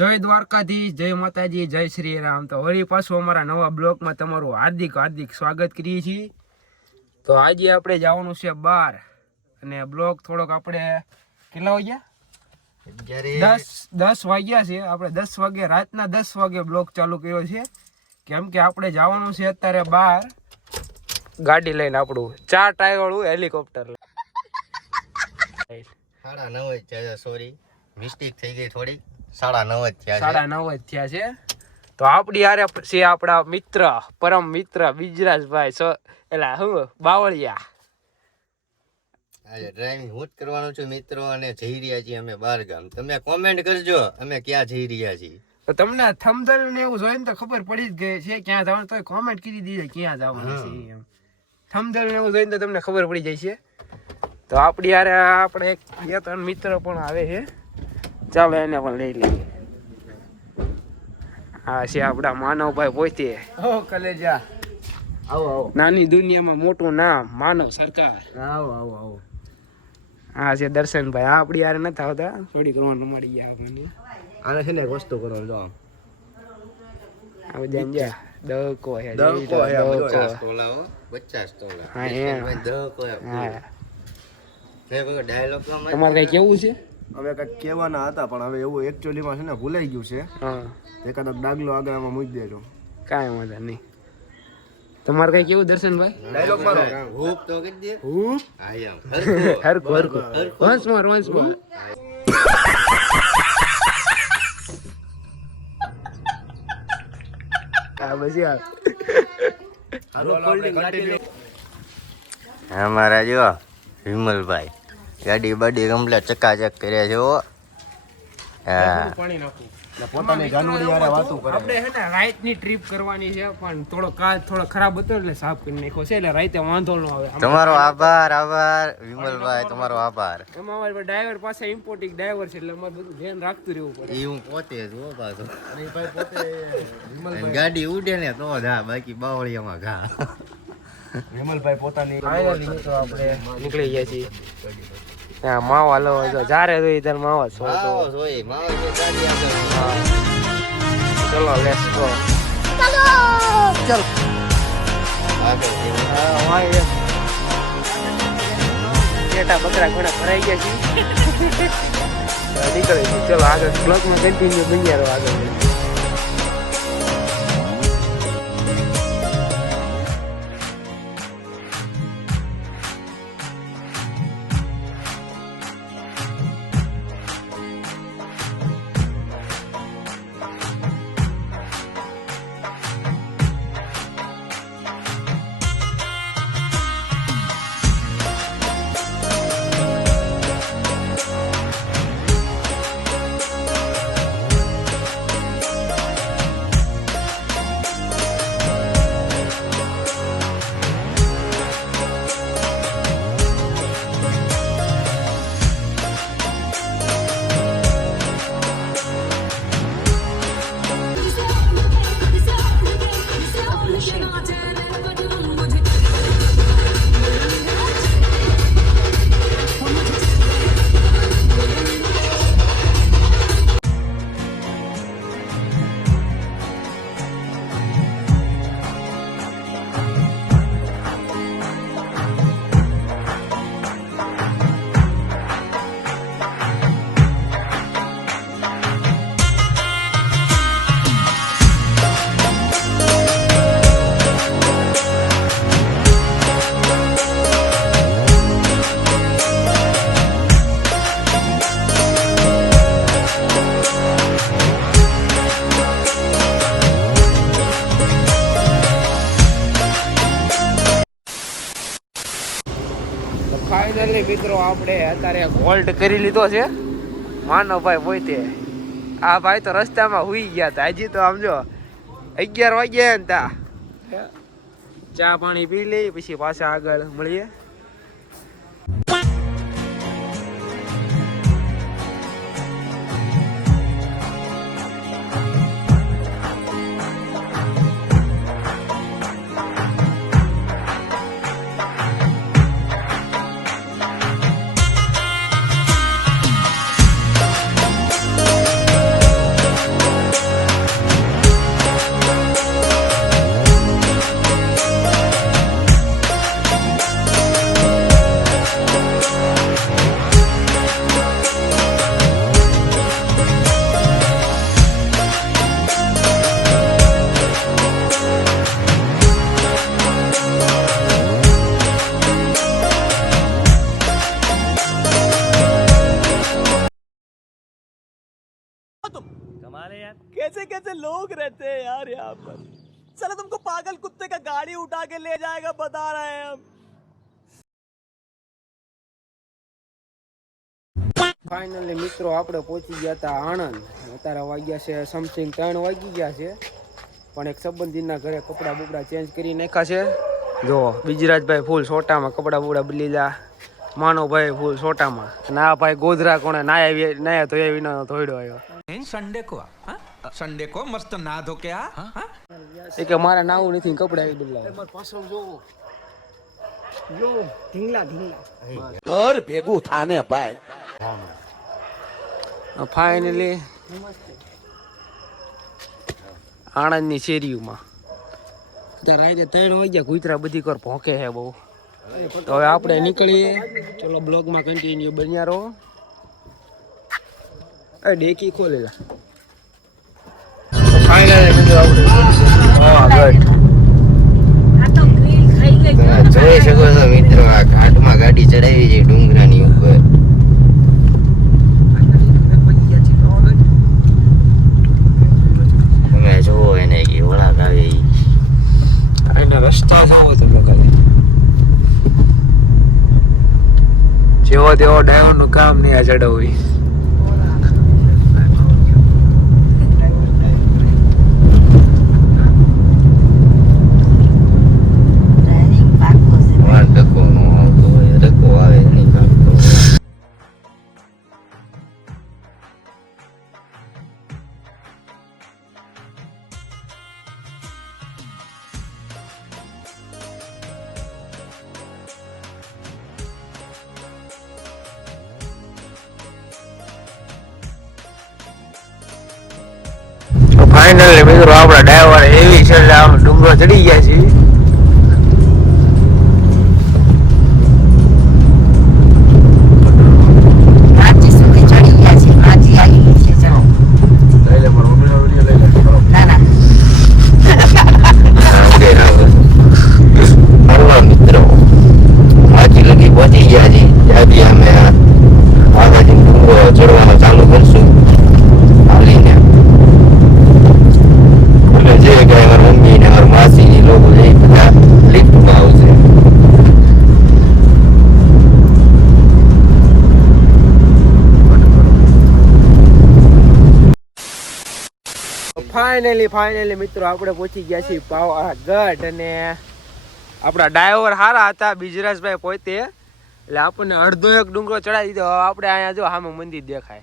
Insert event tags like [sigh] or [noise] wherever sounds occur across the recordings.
જય દ્વારકાધીશ જય માતાજી જય શ્રી રામ તો વળી પાછું અમારા નવા બ્લોકમાં તમારું હાર્દિક હાર્દિક સ્વાગત કરીએ છીએ. તો આજે આપણે જવાનું છે બાર. અને બ્લોક થોડોક આપણે કેટલા વાગ્યા? દસ દસ વાગ્યા છે. આપણે દસ વાગે રાતના દસ વાગે બ્લોક ચાલુ કર્યો છે. કેમ કે આપણે જવાનું છે અત્યારે બહાર ગાડી લઈને આપણું ચાર ટાયર વાળું હેલિકોપ્ટર. સાડા નવ સોરી મિસ્ટેક થઈ ગઈ થોડી સાડા નવ જ થયા સાડા નવ જ થયા છે. તો આપણી હારે છે આપણા મિત્ર પરમ મિત્ર બિજરાજભાઈ સ એલા હું બાવળિયા. આજે ડ્રાઇવિંગ હું જ કરવાનું છું મિત્રો અને જઈ રહ્યા છીએ અમે બાર ગામ. તમે કોમેન્ટ કરજો અમે ક્યાં જઈ રહ્યા છીએ તો તમને થમધલ ને એવું જોઈને તો ખબર પડી જ ગઈ છે ક્યાં જવાનું તો કોમેન્ટ કરી દીધી ક્યાં જવાનું છે એમ. થંબનેલ ને એવું જોઈને તો તમને ખબર પડી જાય છે. તો આપણી યારે આપણે એક બે ત્રણ મિત્ર પણ આવે છે. ચાલો એને પણ લઈ લઈએ. હા છે આપણા માનવભાઈ પોતે. ઓ કલેજા. આવો આવો. નાની દુનિયામાં મોટું નામ માનવ સરકાર. આવો આવો આવો. હા છે દર્શનભાઈ. આ આપણી યાર નથી આવતા. થોડીક રોન મળી ગયા આપણને. આને છે ને એક વસ્તુ કરો જો આ બધા જા. દકો હે દહકો હે. પચાસ તોલા હો તોલા હા, હે. હા કોઈ ડાયલોગ તમારે કઈ કેવું છે? હવે કંઈક કહેવાના હતા પણ હવે એવું એકચ્યુઅલીમાં છે ને ભૂલાઈ ગયું છે. હા. કદાચ ડાગલો આગળ આમાં મૂકી દેજો. કાંઈ વાંધો નહીં. તમારે કઈ કેવું દર્શનભાઈ ડાયલોગ મારો હૂપ તો કે દે. હું? હા એમ. કો હર કો વન્સ મોર વન્સ મોર. હા? બસી આ. અમારા જો વિમલભાઈ. ગાડી બાડી કમ્પ્લેટ ચકાચક કર્યા છે હો. હા. પાણી નાખું. પોતાની ગાનુડી યારે વાતો કરે. આપણે હે ને રાઈટની ટ્રીપ કરવાની છે પણ થોડો કાચ થોડો ખરાબ હતો એટલે સાફ કરી નાખ્યો છે એટલે રાઈતે વાંધો ન આવે. તમારો આભાર આભાર વિમલભાઈ તમારો આભાર. એમાં અમારે ડ્રાઈવર પાસે ઇમ્પોર્ટિંગ ડ્રાઈવર છે એટલે અમારે બધું ધ્યાન રાખતું રહેવું પડે. એ હું પોતે જ હો પાછો. અને ગાડી ઉડે ને તો જ હા બાકી બાવળિયામાં ઘા. વિમલભાઈ પોતાની આપણે નીકળી ગયા છીએ. હા માવા લો જારે જોઈ ત્યારે માવા છો તો. માવો જોઈ માવો જો ગાડી આગળ ચલો લેટ્સ ગો ચલ. વાય બકરા ઘણા ભરાઈ ગયા છે. [laughs] નીકળે છે. ચલો આગળ. બ્લોકમાં કન્ટિન્યુ બન્યા રહો આગળ. મિત્રો આપણે અત્યારે હોલ્ડ કરી લીધો છે. માનો ભાઈ પોતે. આ ભાઈ તો રસ્તામાં હુઈ ગયા હતા હજી તો આમ જો અગિયાર વાગ્યા તા. ચા પાણી પી લઈ, પછી પાછા આગળ મળીએ. कैसे कैसे लोग रहते हैं यार यहाँ पर चलो तुमको पागल कुत्ते का गाड़ी उठा के ले जाएगा बता रहे हैं हम ફાઇનલી મિત્રો આપણે પહોંચી ગયા હતા આણંદ અત્યારે વાગ્યા છે સમથિંગ ત્રણ વાગી ગયા છે પણ એક સંબંધીના ઘરે કપડાં બપડા ચેન્જ કરી નાખ્યા છે જો બીજરાજભાઈ ફૂલ સોટામાં કપડાં બપડા બદલી જા માનવભાઈ ફૂલ સોટામાં અને આ ભાઈ ગોધરા કોણે નાયા નાયા તો એ વિના ધોઈડો આવ્યો संडे को हाँ? સન્ડે કો મસ્ત ના ધો કે આ એ કે મારા નાવું નથી કપડા આવી બદલાવ. પાછળ જોવો. જો ઢીંગલા ઢીંગલા. ઘર ભેગું થાને ભાઈ. ફાઇનલી આણંદની શેરીઓમાં. ત્યાં રાતે ત્રણ વાગ્યા કૂતરા બધી કર ભોંકે હે બહુ. તો હવે આપણે નીકળીએ. ચલો બ્લોગમાં કન્ટિન્યુ બન્યા રહો. એ ડેકી ખોલેલા. તમે જોઈ શકો છો મિત્રો આ ઘાટમાં ગાડી ચડાવી છે ડુંગરાની ઉપર. તમે જુઓ એને કે વળાક આવે એના રસ્તા સાવો તમે ખાલી. જેવો તેવો ડ્રાઈવરનું કામ નહીં આ ચડાવવી. ફાઇનલી મિત્રો આપણા ડ્રાઈવર એવી છે આમ ડુંગરો ચડી ગયા છે ફાઇનલી ફાઇનલી મિત્રો આપણે પહોંચી ગયા છીએ પાવાગઢ અને આપણા ડ્રાઈવર સારા હતા બિજરાજભાઈ પોતે. એટલે આપણને અડધો એક ડુંગરો ચડાવી દીધો. આપણે અહીંયા જો સામે મંદિર દેખાય.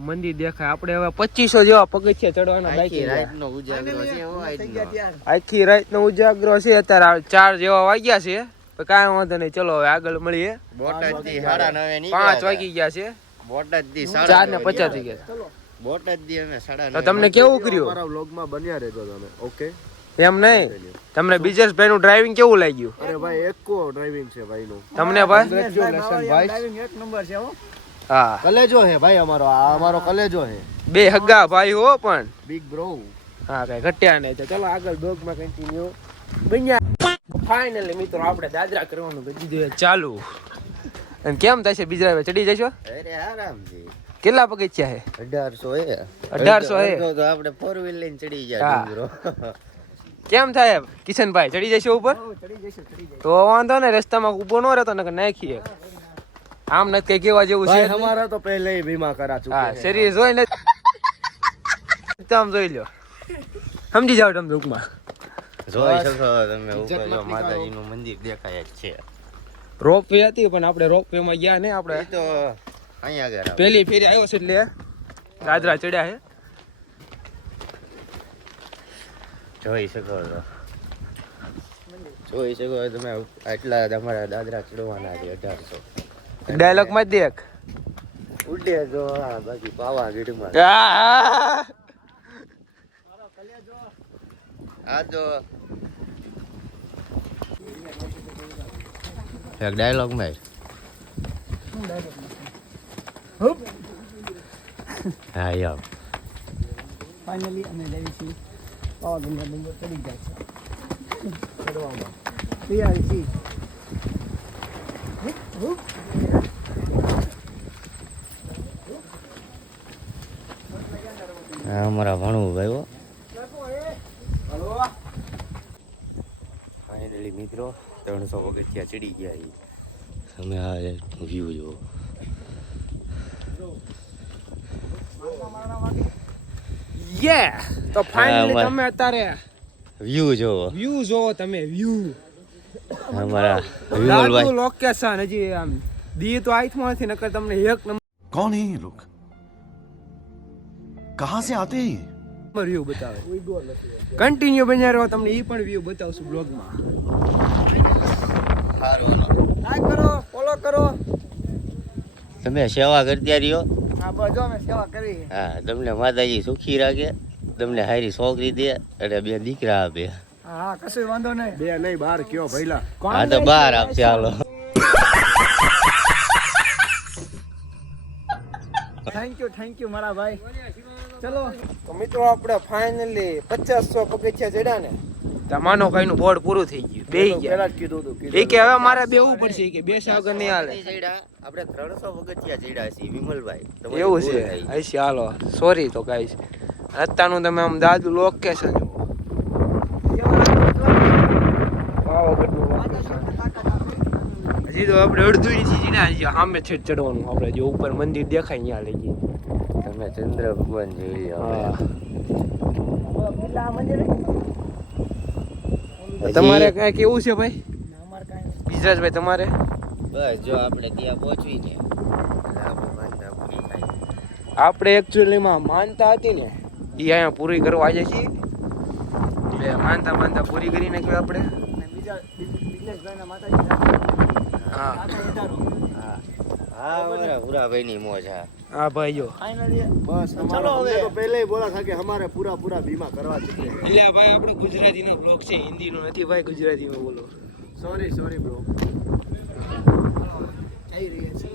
મંદિર દેખાય. આપણે હવે પચીસો જેવા પગથિયા ચડવાના આખી બાકી રહ્યા. રાતનો ઉજાગરો છે આખી રાતનો ઉજાગરો છે. અત્યારે ચાર જેવા વાગ્યા છે. પણ કાંઈ વાંધો નહીં. ચલો હવે આગળ મળીએ. પાંચ વાગી ગયા છે. બોટાદથી ચાર ને પચાસ થઈ નીકળ્યા. ગયા બોટાદથી અમે સાડા તો તમને કેવું કર્યું અમારા વ્લોગમાં બન્યા રહેજો તમે ઓકે એમ નહીં? તમને બિજેશભાઈ નું ડ્રાઇવિંગ કેવું લાગ્યું? અરે ભાઈ એકો ડ્રાઇવિંગ છે ભાઈનું. તમને ભાઈ? Congratulations, ભાઈ હા. કલેજો હે ભાઈ અમારો આ અમારો કલેજો હે. બે હગ્ગા ભાઈ હો પણ. બિગ બ્રો હા કઈ ઘટ્યા નહીં તો ચલો આગળ બ્લોગમાં કન્ટિન્યુ બન્યા. ફાઇનલી મિત્રો આપણે દાદરા કરવાનું બધી દીધું ચાલુ. અને કેમ થશે? બીજા ચડી જશો? અરે આરામથી. કેટલા પગથિયા છે અઢારસો હે. અઢારસો હે? તો આપણે ફોર વ્હીલ લઈને ચડી જાય ડુંગરો. કેમ થાય? કિશનભાઈ ચડી જશો ઉપર? તો વાંધો ને રસ્તામાં ઊભો ન રહેતો ને નાખીએ. આમ નથી કઈ કેવા જેવું છે. અમારા તો પહેલે વીમા કરા હા ચૂક્યા છે. શરીર જોઈ ને આમ જોઈ લો. સમજી જાવ તમે ટૂંકમાં જોઈ શકો તમે ઉપર જો માતાજીનું મંદિર દેખાય જ છે. રોપ વે હતી પણ આપણે રોપ વે માં ગયા ને આપણે. તો અહીંયા આગળ પેલી પહેલી ફેરી આવ્યો છે. એટલે દાદરા ચડ્યા છે. જોઈ શકો છો. જોઈ શકો તમે આટલા તમારા દાદરા ચડવાના છે અઢારસો. ડાયલોગમાં દેખ. ઉડે જો હા બાકી પાવા ગીડમાં આ! આ. તો એક ડાયલોગમાં [laughs] હા યાર. ફાઇનલી અમે જઈએ છીએ. પાવાગઢના ડુંગર ચડી ગયા છે. ચડવામાં. તૈયારી છીએ. આ અમારા ભણવું ભાઈ હો ફાઇનલી મિત્રો ત્રણસો પગથિયા ચડી ગયા અમે આ વ્યૂ જુઓ યે તો ફાઇનલી અમારે- તમે અત્યારે વ્યૂ જુઓ વ્યૂ જોવો તમે વ્યૂ અમારા દાદુ વિમલભાઈ લોકેશન હજી આમ દી તો આઈથમાં નથી નકર તમને એક कौन है ये लोग कहां से आते हैं ये? નંબર વ્યૂ બતાવે કન્ટિન્યુ બન્યા રહો તમને એ પણ વ્યૂ બતાવશું બ્લોગમાં લાઈક કરો ફોલો કરો તમે સેવા કરતા રહ્યો આ અમે સેવા કરી હા તમને માતાજી સુખી રાખે તમને હારી છોકરી દે અને બે દીકરા આપે. હા હા કશું વાંધો નહીં. બે નહીં બાર કયો ભઈલા. હા તો બાર આપશે હાલો. થેન્ક યુ થેન્ક યુ મારા ભાઈ. ચલો. તો મિત્રો આપણે ફાઇનલી પચાસસો પગથિયા ચડ્યા ને. તમાનો કઈ નું બોર્ડ પૂરું થઈ ગયું. બે ગયા. કીધું એ કે હવે મારે બેવું પડશે કે બે સાગર નહીં હાલે. આપણે ત્રણસો વગતિયા ચડ્યા છીએ વિમલભાઈ. એવું છે. હશે હાલો. સોરી તો ગાઈસ રસ્તાનું તમે આમ દાદુ લોકેશન હજી તો આપણે અડધું નથી જીના હજી સામે છેટ ચડવાનું આપણે જે ઉપર મંદિર દેખાય ત્યાં લઈ જઈએ તમે ચંદ્ર ભગવાન જોઈ તમારે કઈ કેવું છે ભાઈ? અમારે કાંઈ વિજરાજભાઈ તમારે? બસ જો આપણે ત્યાં પહોંચવી ને. એટલે આપણે માનતા પૂરી થાય. આપણે એકચ્યુઅલીમાં માનતા હતી ને એ અહીંયા પૂરી કરવા આજે છીએ. એટલે માનતા માનતા પૂરી કરી નાખ્યું આપણે. બીજા બિઝનેસભાઈના કરવા છે. એટલે બ્લોગ છે હિન્દીનો નથી ભાઈ ગુજરાતીમાં બોલો. સોરી સોરી બ્રો જઈ રહ્યા છે.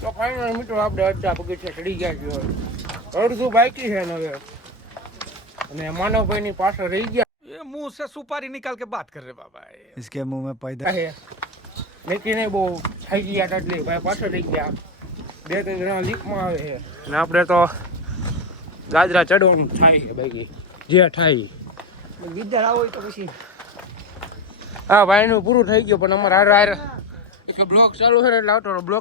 તો ફાઇનલ મિત્રો આપણે ચડી ગયા છીએ. અડધું બાકી છે ને હવે. અને માનવભાઈની પાછળ રહી ગયા. मुंह से सुपारी निकाल के बात कर रहे बाबा इसके मुंह में पैदा છે લેકિન એ બહુ થઈ ગયા હતા એટલે ભાઈ પાછળ રહી ગયા બે ત્રણ જણા લીપમાં આવે છે અને આપણે તો ગાજરા ચડવાનું થાય છે બાકી જે થાય ગીધર આવો હોય તો પછી હા ભાઈનું પૂરું થઈ ગયું પણ અમારે હારે હારે બ્લોક ચાલુ છે ને એટલે આવતો બ્લોક